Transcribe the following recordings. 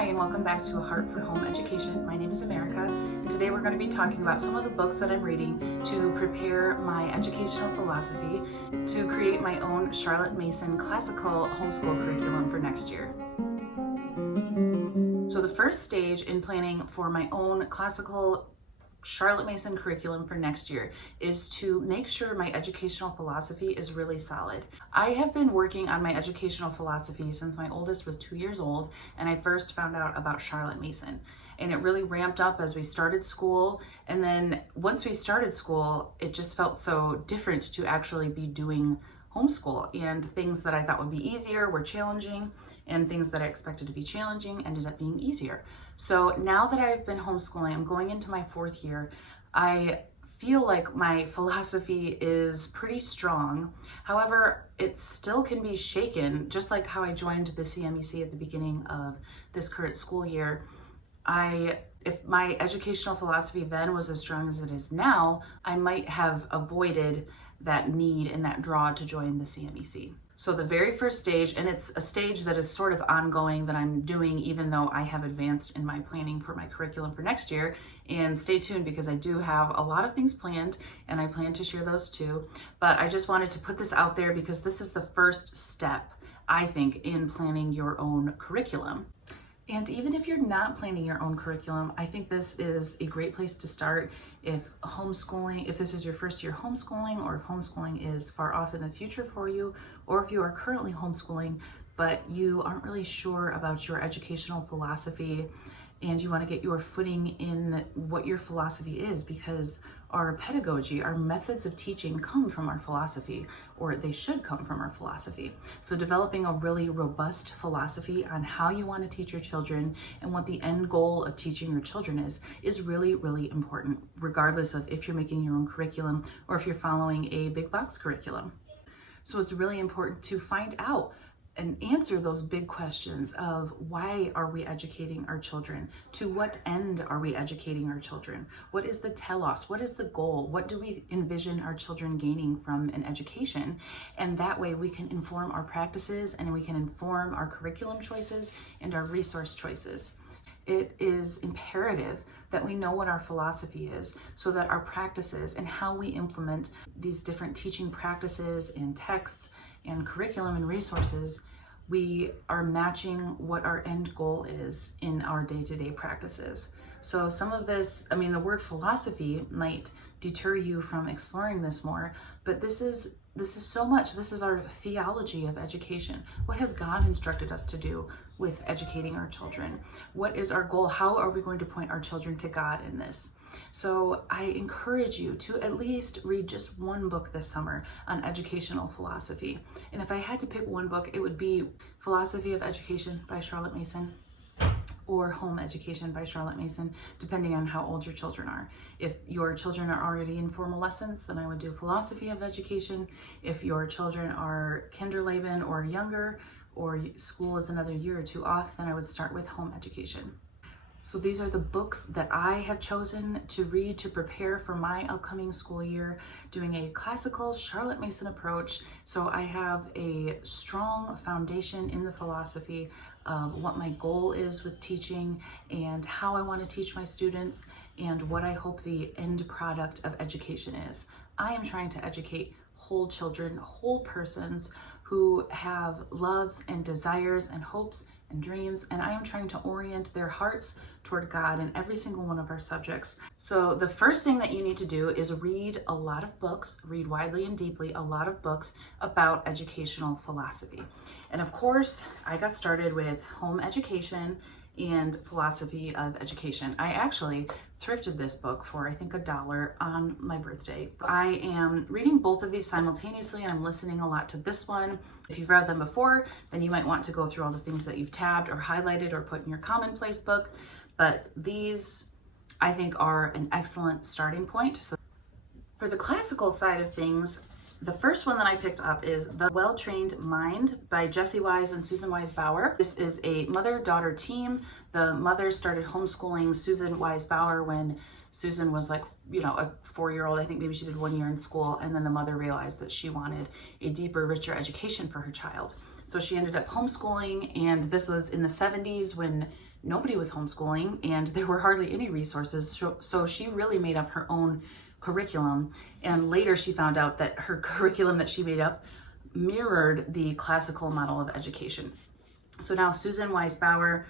Hi, and welcome back to A Heart for Home Education. My name is America, and today we're going to be talking about some of the books that I'm reading to prepare my educational philosophy to create my own Charlotte Mason classical homeschool curriculum for next year. So the first stage in planning for my own classical Charlotte Mason curriculum for next year is to make sure my educational philosophy is really solid. I have been working on my educational philosophy since my oldest was 2 years old and I first found out about Charlotte Mason. And it really ramped up as we started school. And then once we started school, it just felt so different to actually be doing homeschool, and things that I thought would be easier were challenging, and things that I expected to be challenging ended up being easier. So now that I've been homeschooling, I'm going into my 4th year, I feel like my philosophy is pretty strong. However, it still can be shaken, just like how I joined the CMEC at the beginning of this current school year. If my educational philosophy then was as strong as it is now, I might have avoided that need and that draw to join the CMEC. So the very first stage, and it's a stage that is sort of ongoing that I'm doing even though I have advanced in my planning for my curriculum for next year, and stay tuned because I do have a lot of things planned and I plan to share those too. But I just wanted to put this out there because this is the first step, I think, in planning your own curriculum. And even if you're not planning your own curriculum, I think this is a great place to start if this is your first year homeschooling, or if homeschooling is far off in the future for you, or if you are currently homeschooling, but you aren't really sure about your educational philosophy and you want to get your footing in what your philosophy is, because our pedagogy, our methods of teaching come from our philosophy, or they should come from our philosophy. So developing a really robust philosophy on how you want to teach your children and what the end goal of teaching your children is really, really important, regardless of if you're making your own curriculum or if you're following a big box curriculum. So it's really important to find out and answer those big questions of why are we educating our children? To what end are we educating our children? What is the telos? What is the goal? What do we envision our children gaining from an education? And that way we can inform our practices and we can inform our curriculum choices and our resource choices. It is imperative that we know what our philosophy is so that our practices and how we implement these different teaching practices and texts and curriculum and resources, we are matching what our end goal is in our day-to-day practices. So some of this, the word philosophy might deter you from exploring this more, but this is so much. This is our theology of education. What has God instructed us to do with educating our children? What is our goal? How are we going to point our children to God in this? So I encourage you to at least read just one book this summer on educational philosophy. And if I had to pick one book, it would be Philosophy of Education by Charlotte Mason, or Home Education by Charlotte Mason, depending on how old your children are. If your children are already in formal lessons, then I would do Philosophy of Education. If your children are Kinderleben or younger, or school is another year or two off, then I would start with Home Education. So these are the books that I have chosen to read to prepare for my upcoming school year, doing a classical Charlotte Mason approach. So I have a strong foundation in the philosophy of what my goal is with teaching and how I want to teach my students and what I hope the end product of education is. I am trying to educate whole children, whole persons who have loves and desires and hopes and dreams, and I am trying to orient their hearts toward God in every single one of our subjects. So the first thing that you need to do is read a lot of books, read widely and deeply a lot of books about educational philosophy. And of course, I got started with Home Education and Philosophy of Education. I actually thrifted this book for I think $1 on my birthday. I am reading both of these simultaneously and I'm listening a lot to this one. If you've read them before, then you might want to go through all the things that you've tabbed or highlighted or put in your commonplace book. But these, I think, are an excellent starting point. So for the classical side of things, the first one that I picked up is The Well-Trained Mind by Jessie Wise and Susan Wise Bauer. This is a mother-daughter team. The mother started homeschooling Susan Wise Bauer when Susan was like, a 4-year-old. I think maybe she did 1 year in school. And then the mother realized that she wanted a deeper, richer education for her child. So she ended up homeschooling, and this was in the 70s when nobody was homeschooling and there were hardly any resources. So she really made up her own curriculum. And later she found out that her curriculum that she made up mirrored the classical model of education. So now Susan Weisbauer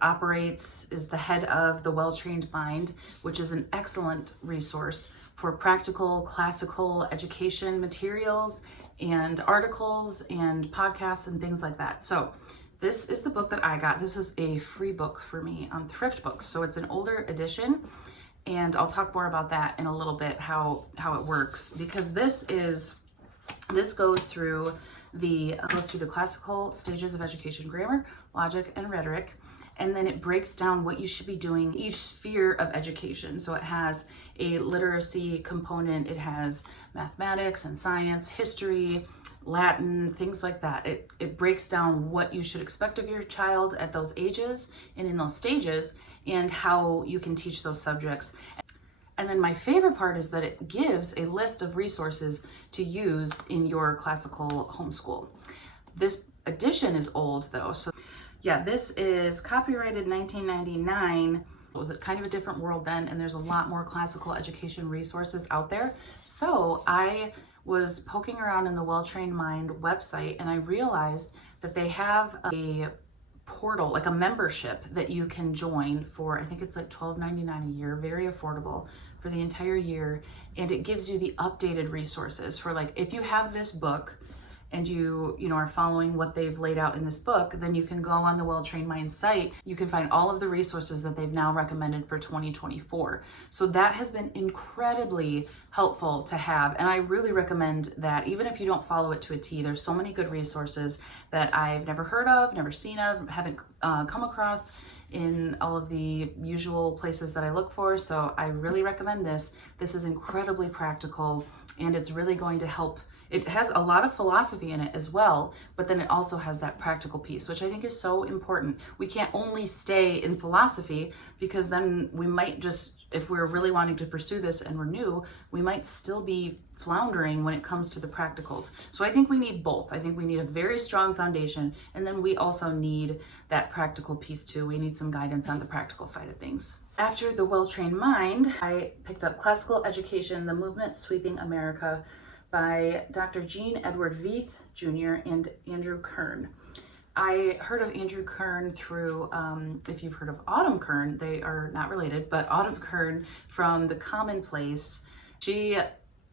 operates, is the head of the Well-Trained Mind, which is an excellent resource for practical classical education materials and articles and podcasts and things like that. So this is the book that I got. This is a free book for me on Thrift Books. So it's an older edition, and I'll talk more about that in a little bit, how it works, because this goes through the classical stages of education: grammar, logic, and rhetoric. And then it breaks down what you should be doing each sphere of education. So it has a literacy component, it has mathematics and science, history, Latin, things like that. It breaks down what you should expect of your child at those ages and in those stages, and how you can teach those subjects. And then my favorite part is that it gives a list of resources to use in your classical homeschool. This edition is old though, so yeah, this is copyrighted 1999. It was kind of a different world then, and there's a lot more classical education resources out there. So I was poking around in the Well-Trained Mind website, and I realized that they have a portal, like a membership that you can join for, I think it's like $12.99 a year, very affordable for the entire year. And it gives you the updated resources for, like, if you have this book and you are following what they've laid out in this book, then you can go on the Well-Trained Mind site. You can find all of the resources that they've now recommended for 2024. So that has been incredibly helpful to have. And I really recommend that, even if you don't follow it to a T. There's so many good resources that I've never heard of, never seen of, haven't come across in all of the usual places that I look for. So I really recommend this. This is incredibly practical, and it's really going to help. It has a lot of philosophy in it as well, but then it also has that practical piece, which I think is so important. We can't only stay in philosophy, because then we might just, if we're really wanting to pursue this and we're new, we might still be floundering when it comes to the practicals. So I think we need both. I think we need a very strong foundation, and then we also need that practical piece too. We need some guidance on the practical side of things. After the Well-Trained Mind, I picked up Classical Education: The Movement Sweeping America by Dr. Jean Edward Veith Jr. and Andrew Kern. I heard of Andrew Kern through, if you've heard of Autumn Kern, they are not related, but Autumn Kern from The Commonplace. She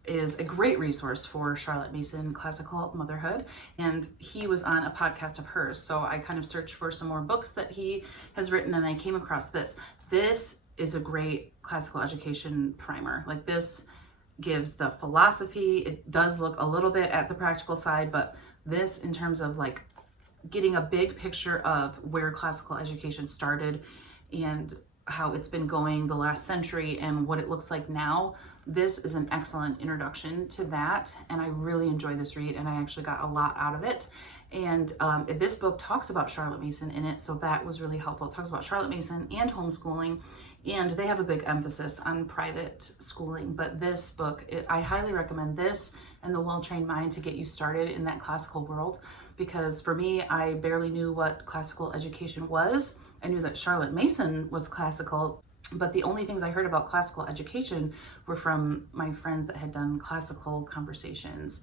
is a great resource for Charlotte Mason classical motherhood, and he was on a podcast of hers. So I kind of searched for some more books that he has written, and I came across this. This is a great classical education primer. Like, this gives the philosophy. It does look a little bit at the practical side, but this, in terms of like getting a big picture of where classical education started and how it's been going the last century and what it looks like now, this is an excellent introduction to that. And I really enjoy this read, and I actually got a lot out of it. And this book talks about Charlotte Mason in it, so that was really helpful. It talks about Charlotte Mason and homeschooling, and they have a big emphasis on private schooling. But this book, I highly recommend this and The Well-Trained Mind to get you started in that classical world, because for me, I barely knew what classical education was. I knew that Charlotte Mason was classical, but the only things I heard about classical education were from my friends that had done classical conversations.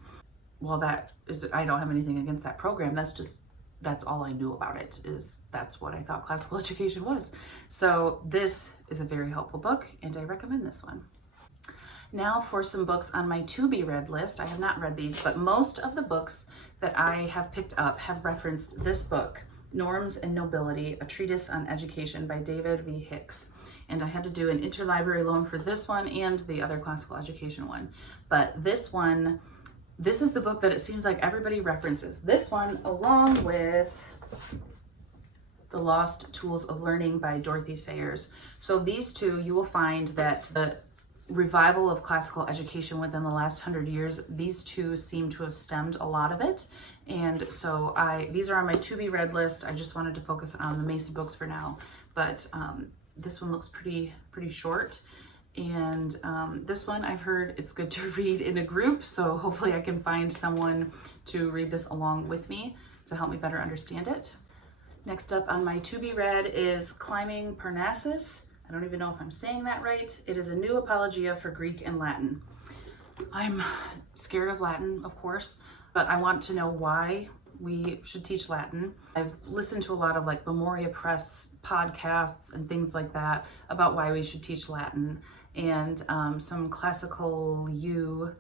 Well, I don't have anything against that program. That's all I knew about it, is that's what I thought classical education was. So this is a very helpful book, and I recommend this one. Now for some books on my to-be-read list. I have not read these, but most of the books that I have picked up have referenced this book, Norms and Nobility, A Treatise on Education by David V. Hicks. And I had to do an interlibrary loan for this one and the other classical education one. But this one, this is the book that it seems like everybody references. This one, along with The Lost Tools of Learning by Dorothy Sayers. So these two, you will find that the revival of classical education within the last 100 years, these two seem to have stemmed a lot of it. And so these are on my to-be-read list. I just wanted to focus on the Mason books for now. But this one looks pretty short. And this one, I've heard it's good to read in a group, so hopefully I can find someone to read this along with me. to help me better understand it. Next up on my to be read is Climbing Parnassus. I don't even know if I'm saying that right. It is a new apologia for Greek and Latin. I'm scared of Latin, of course, but I want to know why we should teach Latin. I've listened to a lot of like Memoria Press podcasts and things like that about why we should teach Latin, and some Classical U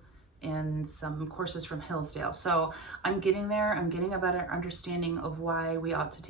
and some courses from Hillsdale. So I'm getting there. I'm getting a better understanding of why we ought to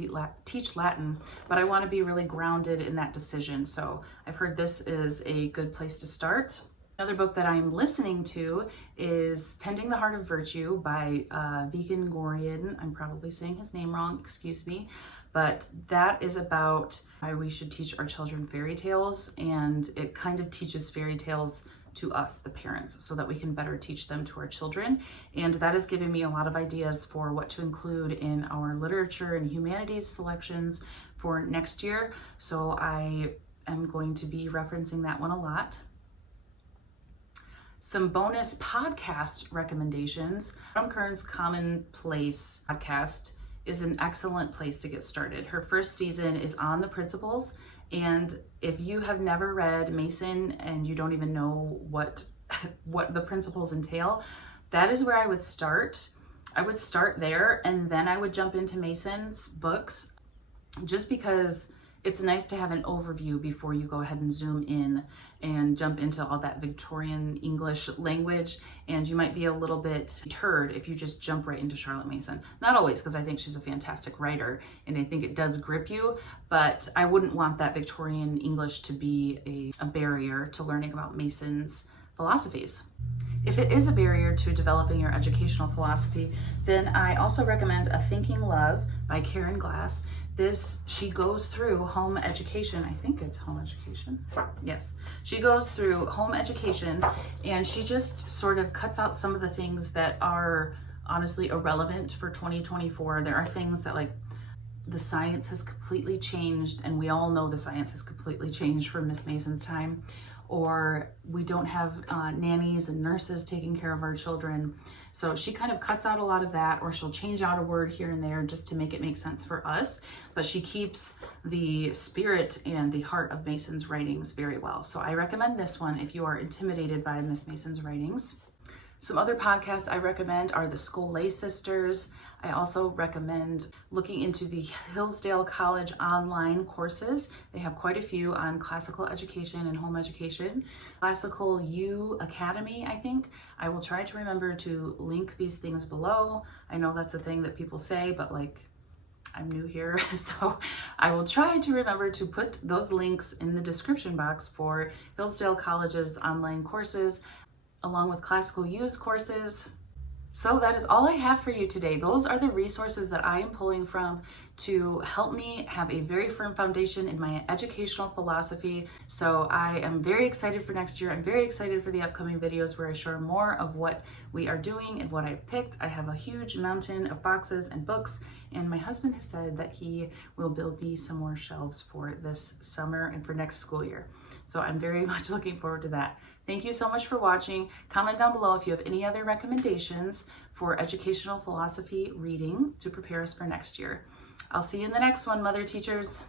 teach Latin, but I want to be really grounded in that decision. So I've heard this is a good place to start. Another book that I'm listening to is Tending the Heart of Virtue by Vegan Gorian. I'm probably saying his name wrong, excuse me. But that is about why we should teach our children fairy tales, and it kind of teaches fairy tales to us, the parents, so that we can better teach them to our children. And that has given me a lot of ideas for what to include in our literature and humanities selections for next year. So I am going to be referencing that one a lot. Some bonus podcast recommendations. From Kern's Commonplace podcast is an excellent place to get started. Her first season is on the principles, and if you have never read Mason and you don't even know what the principles entail, that is where I would start. I would start there, and then I would jump into Mason's books, just because it's nice to have an overview before you go ahead and zoom in and jump into all that Victorian English language. And you might be a little bit deterred if you just jump right into Charlotte Mason. Not always, because I think she's a fantastic writer and I think it does grip you, but I wouldn't want that Victorian English to be a barrier to learning about Mason's philosophies. If it is a barrier to developing your educational philosophy, then I also recommend A Thinking Love by Karen Glass. She goes through home education. I think it's home education. Yes. She goes through home education, and she just sort of cuts out some of the things that are honestly irrelevant for 2024. There are things that, like, the science has completely changed, and we all know the science has completely changed from Miss Mason's time, or we don't have nannies and nurses taking care of our children. So she kind of cuts out a lot of that, or she'll change out a word here and there just to make it make sense for us. But she keeps the spirit and the heart of Mason's writings very well. So I recommend this one if you are intimidated by Miss Mason's writings. Some other podcasts I recommend are the Scholay Sisters. I also recommend looking into the Hillsdale College online courses. They have quite a few on classical education and home education. Classical U Academy, I think. I will try to remember to link these things below. I know that's a thing that people say, but like, I'm new here, so I will try to remember to put those links in the description box for Hillsdale College's online courses, along with Classical U's courses. So that is all I have for you today. Those are the resources that I am pulling from to help me have a very firm foundation in my educational philosophy. So I am very excited for next year. I'm very excited for the upcoming videos where I share more of what we are doing and what I've picked. I have a huge mountain of boxes and books, and my husband has said that he will build me some more shelves for this summer and for next school year. So I'm very much looking forward to that. Thank you so much for watching. Comment down below if you have any other recommendations for educational philosophy reading to prepare us for next year. I'll see you in the next one, Mother Teachers.